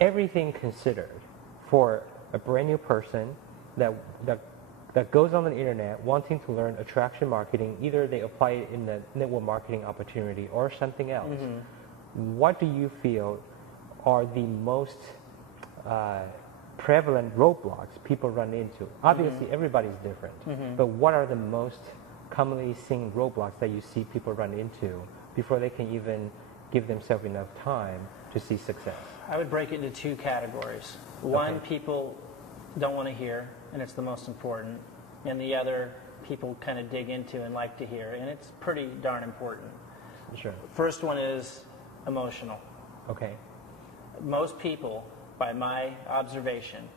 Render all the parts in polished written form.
everything considered, for a brand new person that goes on the internet wanting to learn attraction marketing, either they apply it in the network marketing opportunity or something else, what do you feel are the most prevalent roadblocks people run into? Obviously, everybody's different, but what are the most commonly seen roadblocks that you see people run into before they can even give themselves enough time to see success? I would break it into two categories. One, people don't want to hear, and it's the most important, and the other, people kind of dig into and like to hear, and it's pretty darn important. Sure. First one is emotional. Okay. Most people, by my observation,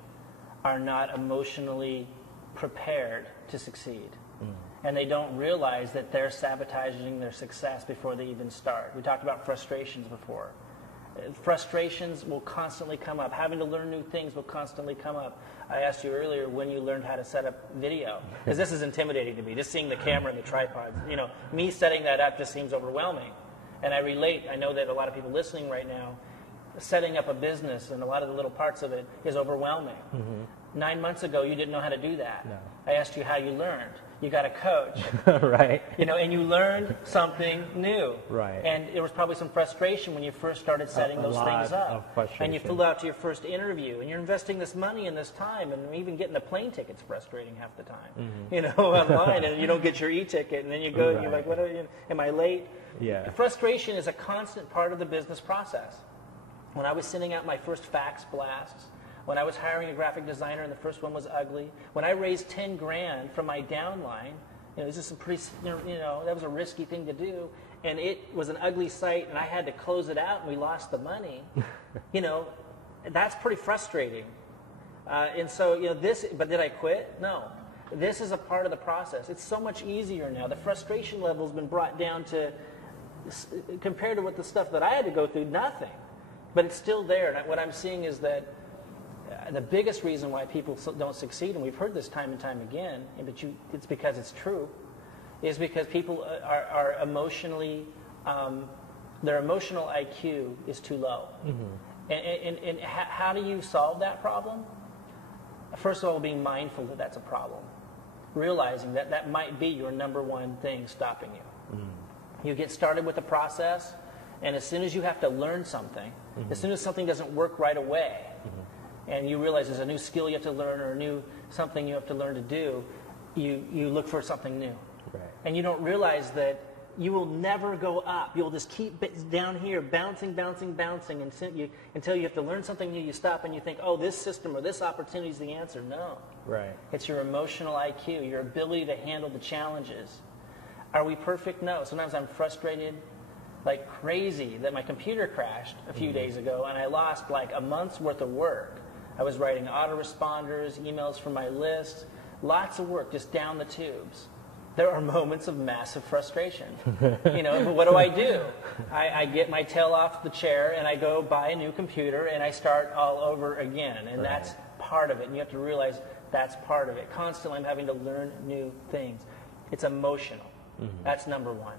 are not emotionally prepared to succeed. And they don't realize that they're sabotaging their success before they even start. We talked about frustrations before. Frustrations will constantly come up. Having to learn new things will constantly come up. I asked you earlier when you learned how to set up video, because this is intimidating to me, just seeing the camera and the tripod. You know, me setting that up just seems overwhelming. And I relate, I know that a lot of people listening right now, setting up a business and a lot of the little parts of it is overwhelming. 9 months ago, you didn't know how to do that. No. I asked you how you learned. You got a coach. Right. You know, and you learned something new. Right. And there was probably some frustration when you first started setting those things up. And you flew out to your first interview, and you're investing this money and this time, and even getting the plane ticket's frustrating half the time. You know, online, and you don't get your e-ticket, and then you go, and you're like, what are you, am I late? Yeah. Frustration is a constant part of the business process. When I was sending out my first fax blasts, when I was hiring a graphic designer and the first one was ugly, when I raised 10 grand from my downline, you know, this is some pretty, you know, that was a risky thing to do, and it was an ugly site, and I had to close it out, and we lost the money. You know, that's pretty frustrating. And so, you know, but did I quit? No. This is a part of the process. It's so much easier now. The frustration level has been brought down to, compared to what the stuff that I had to go through, nothing. But it's still there. And what I'm seeing is that the biggest reason why people don't succeed, and we've heard this time and time again, but it's because it's true, is because people are emotionally, their emotional IQ is too low. And how do you solve that problem? First of all, being mindful that that's a problem. Realizing that that might be your number one thing stopping you. You get started with the process, and as soon as you have to learn something, as soon as something doesn't work right away, and you realize there's a new skill you have to learn or something you have to learn to do, you look for something new. Right. And you don't realize that you will never go up. You'll just keep down here, bouncing, until you have to learn something new. You stop and you think, oh, this system or this opportunity is the answer. No. Right. It's your emotional IQ, your ability to handle the challenges. Are we perfect? No. Sometimes I'm frustrated like crazy that my computer crashed a few days ago and I lost like a month's worth of work. I was writing autoresponders, emails from my list, lots of work just down the tubes. There are moments of massive frustration. You know, but what do? I get my tail off the chair and I go buy a new computer and I start all over again. And that's part of it. And you have to realize that's part of it. Constantly I'm having to learn new things. It's emotional. That's number one.